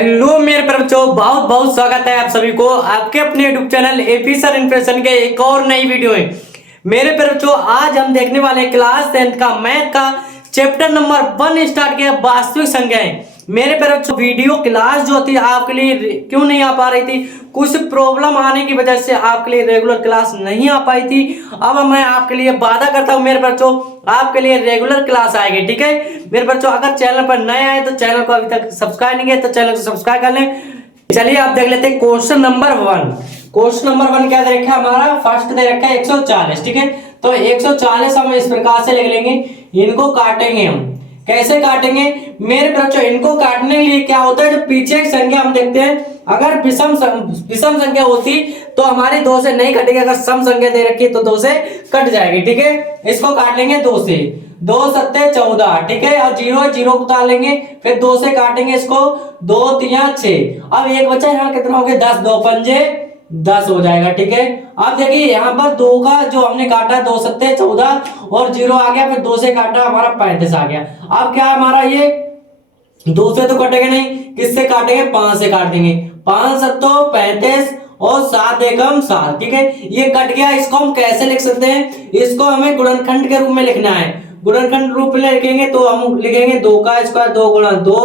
Hello मेरे प्यारे बच्चों, बहुत बहुत स्वागत है आप सभी को आपके अपने YouTube channel AP sir information के एक और नई वीडियो में। मेरे प्यारे बच्चों, आज हम देखने वाले हैं क्लास 10th का मैथ का चैप्टर नंबर 1 स्टार्ट किया, वास्तविक संख्याएं। मेरे प्यारे बच्चों, वीडियो क्लास जो थी आपके लिए क्यों नहीं आ पा रही थी, कुछ प्रॉब्लम आने की वजह से आपके लिए रेगुलर क्लास नहीं आ पाई थी। अब मैं आपके लिए वादा करता हूं मेरे बच्चों, आपके लिए रेगुलर क्लास आएगी। ठीक है मेरे बच्चों, अगर चैनल पर नए आए तो चैनल को अभी तक सब्सक्राइब नहीं किया तो चैनल को सब्सक्राइब कर लें। चलिए आप देख लेते हैं क्वेश्चन नंबर 1। क्वेश्चन नंबर 1 क्या दे रखा है हमारा, फर्स्ट दे रखा है 140। ठीक है, तो 140 हम इस प्रकार से लिख लेंगे, इनको काटेंगे हम। कैसे काटेंगे मेरे बच्चों, इनको काटने के लिए क्या होता है, जब पीछे एक संख्या हम देखते हैं, अगर विषम संख्या होती तो हमारी 2 से नहीं कटेगी, अगर सम संख्या दे रखी है तो 2 से कट जाएगी। ठीक है, इसको काट लेंगे 2 से, 2 सत्ते 14। ठीक है, और जीरो को उतार लेंगे, फिर 2 से काटेंगे इसको, 2 3 6। अब एक बचा यहाँ, कितना हो गया 10, 2 पंजे 10 हो जाएगा। ठीक है, अब देखिए यहाँ पर 2 का जो हमने काटा 2 सत्ते 14 और 0 आ गया, फिर 2 से काटा हमारा 35 आ गया। अब क्या है हमारा, ये 2 से तो कटेगा नहीं, किससे काटेंगे, 5 से काट देंगे। 5 सत्तो 35 और 7 एकम 7। ठीक है, ये कट गया। इसको हम कैसे लिख सकते हैं, इसको हमें गुणनखंड के रूप में लिखना है। गुणनखंड रूप में लिखेंगे तो हम लिखेंगे 2 का स्क्वायर 2 गुणा 2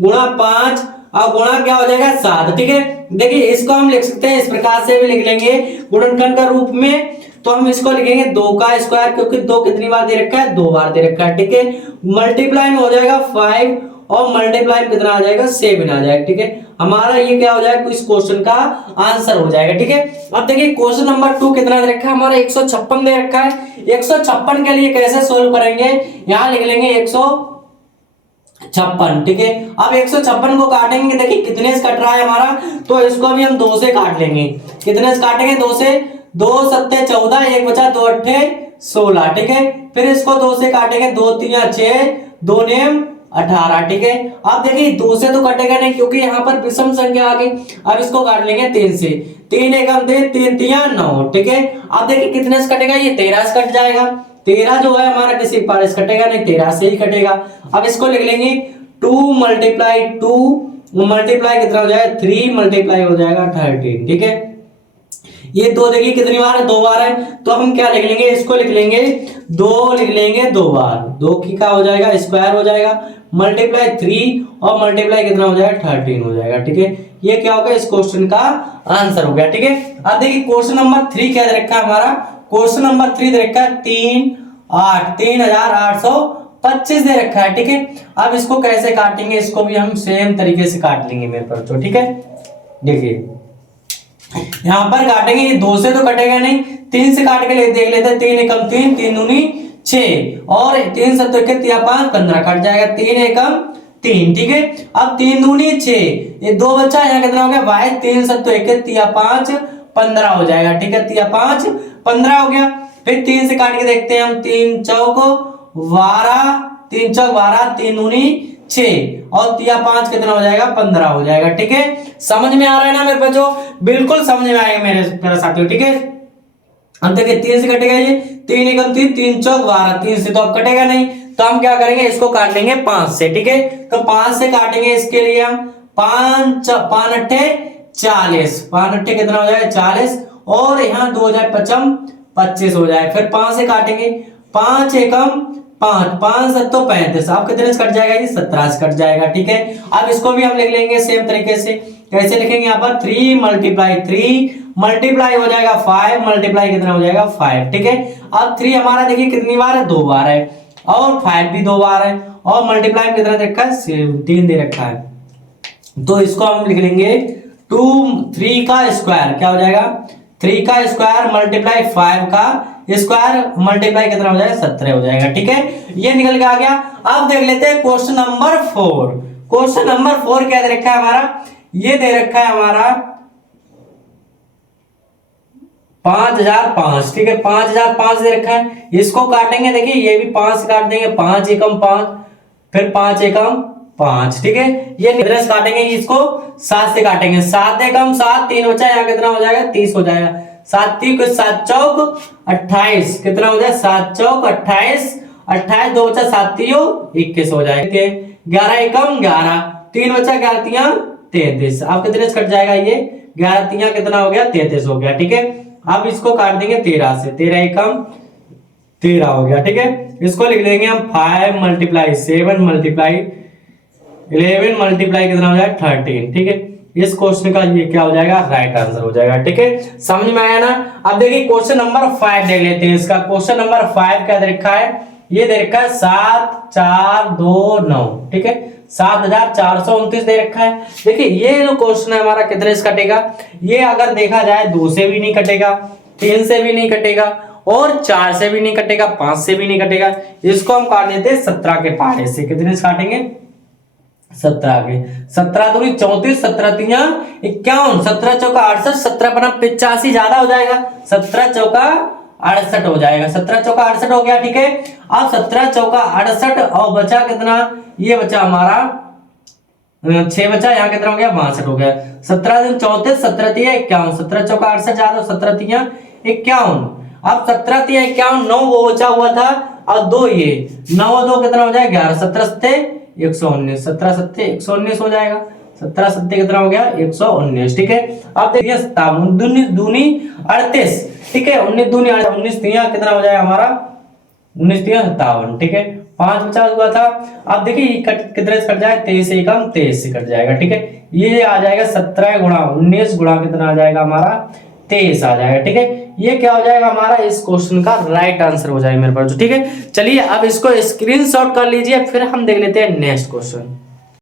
गुणा 5 और गुणा क्या हो जाएगा 7। ठीक है, देखिए इसको हम लिख सकते हैं इस प्रकार से भी लिख लेंगे गुणनखंड का रूप में, तो हम इसको लिखेंगे 2 का स्क्वायर, क्योंकि 2 कितनी बार दे रखा है, 2 बार दे रखा है। ठीक है, मल्टीप्लाई में हो जाएगा 5 और मल्टीप्लाई में कितना आ जाएगा 7 आ जाएगा। ठीक है, हमारा ये क्या हो जाएगा, इस क्वेश्चन का आंसर हो जाएगा। ठीक है, अब देखिए क्वेश्चन नंबर 2 कितना दे रखा है हमारा, 156 दे रखा है। 156 के लिए कैसे सोल्व करेंगे, यहां लिख लेंगे 156। ठीक है, अब 156 को काटेंगे, देखिए कितने से कट रहा है हमारा, तो इसको भी हम 2 से काट लेंगे। कितने से काटेंगे, 2 से, 2 सत्ते 14, एक बचा 2 अट्ठे 16। ठीक है, फिर इसको 2 से काटेंगे, 2 3 6 2 नेम 18। ठीक है, अब देखिए 2 से तो कटेगा नहीं, क्योंकि यहाँ पर विषम संख्या आ गई। अब इसको काट लेंगे 3 से, 3 एकम 3 3 3 9। ठीक है, अब देखिए कितने से कटेगा, ये 13 से कट जाएगा। 13 जो है हमारा किसी पार से कटेगा नहीं, 13 से ही कटेगा। अब इसको लिख लेंगे 2 मल्टीप्लाई 2 मल्टीप्लाई कितना हो जाएगा 3 मल्टीप्लाई हो जाएगा 13। ठीक है, ये 2 देखिए कितनी बार है, 2 बार है, तो हम क्या लिख लेंगे, इसको लिख लेंगे 2 लिख लेंगे 2 बार, 2 की क्या हो जाएगा स्क्वायर हो जाएगा, मल्टीप्लाई 3 और मल्टीप्लाई कितना हो जाएगा 13 हो जाएगा। ठीक है, ये क्या होगा, इस क्वेश्चन का आंसर हो गया। ठीक है, अब देखिए क्वेश्चन नंबर 3 क्या दे रखा है हमारा, क्वेश्चन नंबर 3 दे रखा है 3825 दे रखा है। ठीक है, अब इसको कैसे काटेंगे, इसको भी हम सेम तरीके से काट लेंगे मेरे बच्चों। ठीक है, देखिए यहां पर काटेंगे, ये 2 से तो कटेगा नहीं, 3 से काट के देख लेते हैं। 3 एकम 3 3 दूनी 6 और 3 सत्तो 5 15 कट जाएगा, 3 एकम 3। ठीक है, अब 3 दूनी 6, ये 2 बच्चा, यहाँ कितना हो गया भाई, 3 सत्तो 5 15 हो जाएगा। ठीक है, 5 15 हो गया। फिर 3 से काट के देखते हैं हम, 3 चौक 12 3 चौक 12 3 दूनी 6 और 5 कितना हो जाएगा 15 हो जाएगा। ठीक है, समझ में आ रहा है ना मेरे बच्चों, बिल्कुल समझ में आएगा मेरे साथियों। ठीक है, अब देखिए 3 से कटेगा, ये 3 एकम 3 3 चौक 12, 3 से तो अब कटेगा नहीं, तो हम क्या करेंगे, इसको काट लेंगे 5 से। ठीक है, तो 5 से काटेंगे, इसके लिए हम 5 अट्ठे 40, 5 अट्ठे कितना हो जाएगा 40 और यहाँ 2 जाए 25 हो जाए। फिर 5 से काटेंगे, 5 एकम 5 5 सत्तो 35, अब कितने से कट जाएगा, ये 17 से कट जाएगा। ठीक है, अब इसको भी हम लिख लेंगे सेम तरीके से। कैसे लिखेंगे, यहाँ पर 3 मल्टीप्लाई 3 मल्टीप्लाई हो जाएगा 5 मल्टीप्लाई कितना हो जाएगा 5। ठीक है, अब 3 हमारा देखिए कितनी बार है, 2 बार है, और 5 भी 2 बार है, और मल्टीप्लाई कितना दे रखा है 3 दे रखा है, तो इसको हम लिख लेंगे 3 का स्क्वायर क्या हो जाएगा, 3 का स्क्वायर मल्टीप्लाई 5 का स्क्वायर मल्टीप्लाई कितना हो जाएगा 17 हो जाएगा। ठीक है, ये निकल के आ गया। अब देख लेते हैं क्वेश्चन नंबर 4। क्वेश्चन नंबर 4 क्या दे रखा है हमारा, ये दे रखा है हमारा 5005। ठीक है, 5005 दे रखा है, इसको काटेंगे, देखिए ये भी 5 से काट देंगे, 5 एकम 5 फिर 5 एकम 5। ठीक है, ये कितने से काटेंगे, इसको 7 से काटेंगे, 7 एकम 7 3 बचा, यहाँ कितना हो जाएगा 30 हो जाएगा, 7 3 7 चौक 28 कितना हो जाएगा 7 चौक 28 28 2 बचा 7 3 21 हो जाएगा। 11 एकम 11 3 बचा 11 3 33। अब कितने से कट जाएगा ये 11 तिया कितना हो गया 33 हो गया। ठीक है, अब इसको काट देंगे 13 से, 13 एकम 13 हो गया। ठीक है, इसको लिख देंगे हम 5 मल्टीप्लाई 7 मल्टीप्लाई 11 मल्टीप्लाई कितना हो जाएगा 13। ठीक है, इस क्वेश्चन का ये क्या हो जाएगा राइट आंसर हो जाएगा। ठीक है, समझ में आया ना। अब देखिए क्वेश्चन नंबर 5 देख लेते हैं। इसका क्वेश्चन नंबर 5 क्या दे रखा है, ये दे रखा है 7429। ठीक है, 7429 दे रखा है। देखिए ये जो क्वेश्चन है हमारा कितने से कटेगा, ये अगर देखा जाए 2 से भी नहीं कटेगा, 3 से भी नहीं कटेगा और 4 से भी नहीं कटेगा, 5 से भी नहीं कटेगा। इसको हम काट देते हैं 17 के पहाड़े से। कितने से काटेंगे 17 के, 17 दूनी 34, 17 तिया 51, 17 चौका 68, 17 बना 85 ज्यादा हो जाएगा, 17 चौका 68 हो जाएगा, 17 चौका 68 हो गया। ठीक है, अब 17 चौका 68 और बचा कितना, ये बचा हमारा 6 बचा, यहाँ कितना हो गया 62 हो गया। 17 दिन 34, 17 तिया 51, 17 चौका 68 ज्यादा, 17 तिया 51। अब 17 तिया 51, 9 वो बचा हुआ था और 2 ये 9 और 2 कितना हो जाएगा 11, 17 सत्ते 119, 17 सत्ते 119 हो जाएगा, 17 सत्ते कितना हो गया 119। ठीक है, अब देखिए 19 दूनी 38। ठीक है, 19 दूनी 19 तिया कितना हो जाएगा हमारा 19 तिया 57। ठीक है, 5 बचा हुआ था। अब देखिए कितने से कट जाएगा 23 एकम 23 से कट जाएगा। ठीक है, ये आ जाएगा 17 गुणा 19 गुणा कितना आ जाएगा हमारा 23 आ जाएगा। ठीक है, ये क्या हो जाएगा हमारा इस क्वेश्चन का राइट आंसर हो जाएगा मेरे पास। ठीक है, चलिए अब इसको स्क्रीनशॉट कर लीजिए, फिर हम देख लेते हैं नेक्स्ट क्वेश्चन।